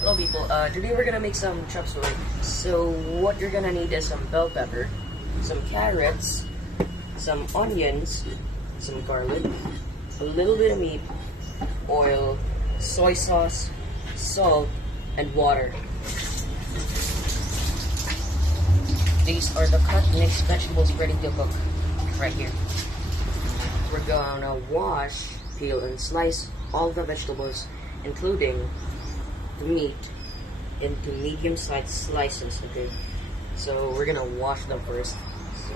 Hello people, today we're gonna make some chopsuey. So what you're gonna need is some bell pepper, some carrots, some onions, some garlic, a little bit of meat, oil, soy sauce, salt, and water. These are the cut mixed vegetables ready to cook right here. We're gonna wash, peel, and slice all the vegetables, including the meat, into medium-sized slices. Okay, so we're gonna wash them first. So.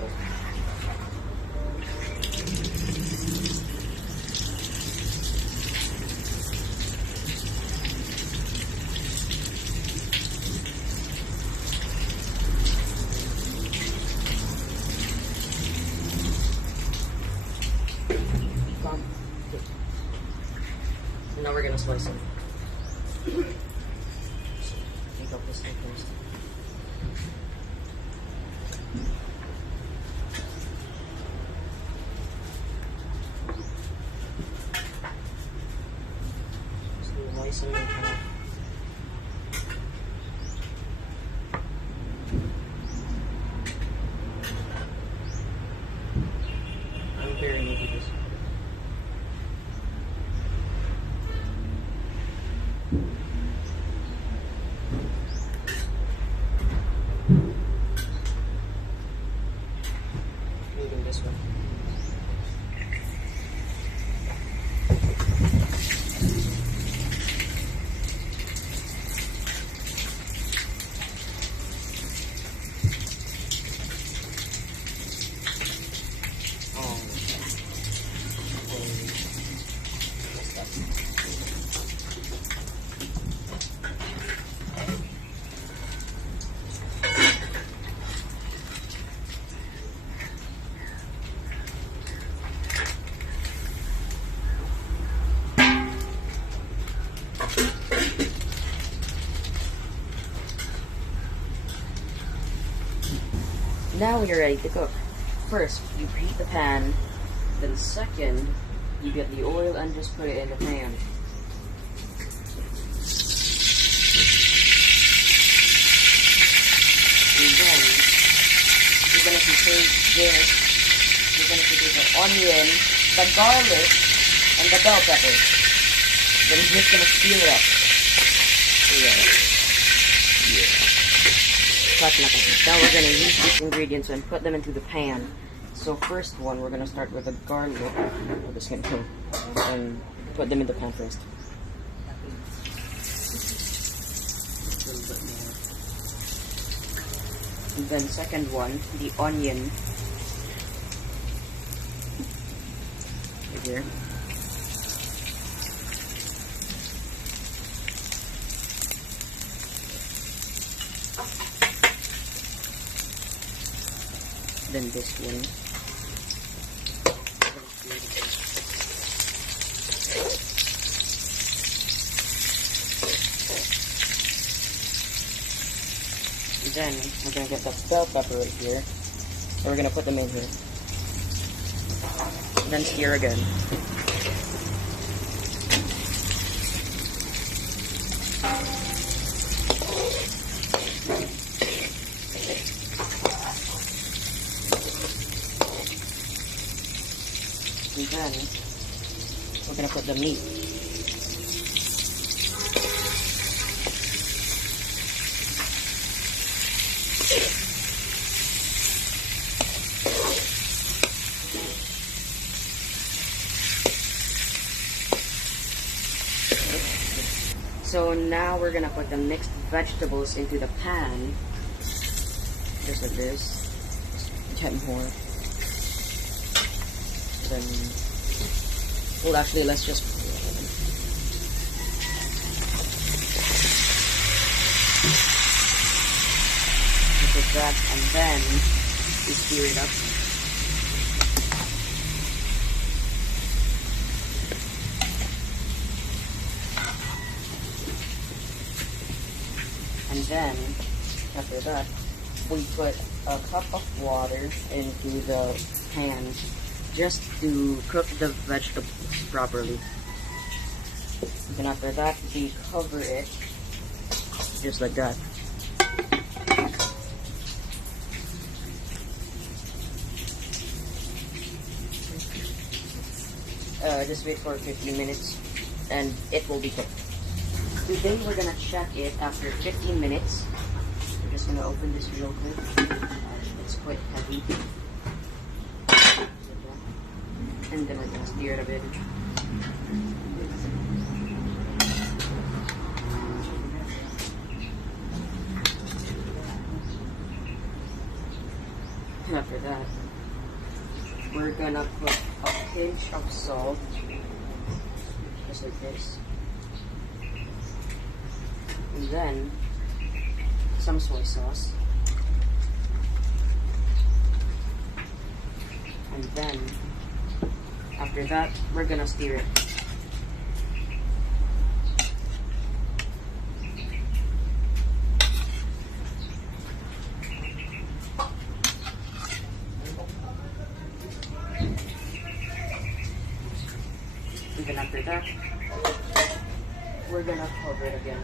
Now we're gonna slice them. Take out this thing first. Slice them in half. I'm very new to this. Moving this one. Now you're ready to cook. First, you preheat the pan. Then second, you get the oil and just put it in the pan. And then, you're gonna take this. You're gonna take the onion, the garlic, and the bell pepper. Then you're just gonna stir it up. Now we're going to use these ingredients and put them into the pan. So first one, we're going to start with the garlic. We're just going to and put them in the pan first. And then second one, the onion. Right here. Then this one. Then we're gonna get the bell pepper right here. So we're gonna put them in here. Then stir again. And then we're gonna put the meat. So now we're gonna put the mixed vegetables into the pan. Just like this. Get more. Then, well, actually, let's just put that, and then we stir it up. And then, after that, we put a cup of water into the pan just to cook the vegetables properly. Then after that, we cover it just like that. Just wait for 15 minutes and it will be cooked. Today we're gonna check it after 15 minutes. We're just gonna open this real quick. It's quite heavy. And then we're gonna stir it a bit. And after that, we're gonna put a pinch of salt, just like this. And then, some soy sauce. And then, after that, we're gonna stir it. And then after that, we're gonna cover it again.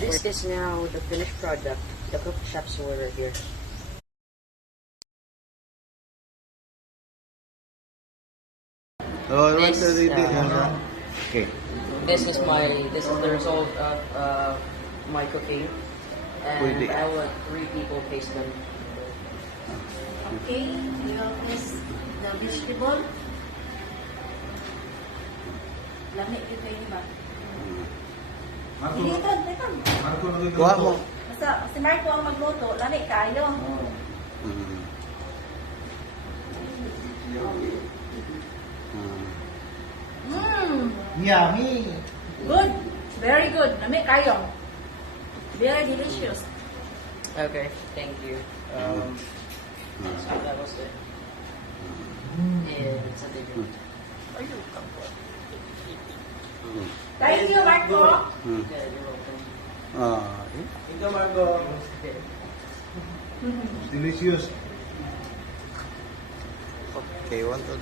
This is now the finished product, the cooked chopsuey right here. Okay. This is the result of my cooking, and I will let 3 people taste them. Okay, we will taste the vegetable. Lamig yung kayo ba? Dito. Kuha mo. Basta, si Marco ang magluto, lamig kayo. Yummy. Good. Very good. Lamig kayo. Very delicious. Okay, thank you. So that was it. And it's a big one. Are you welcome? Thank you, Marco. Yeah, you're welcome. Ito, Marco. Delicious. Okay, 1, 2, 3.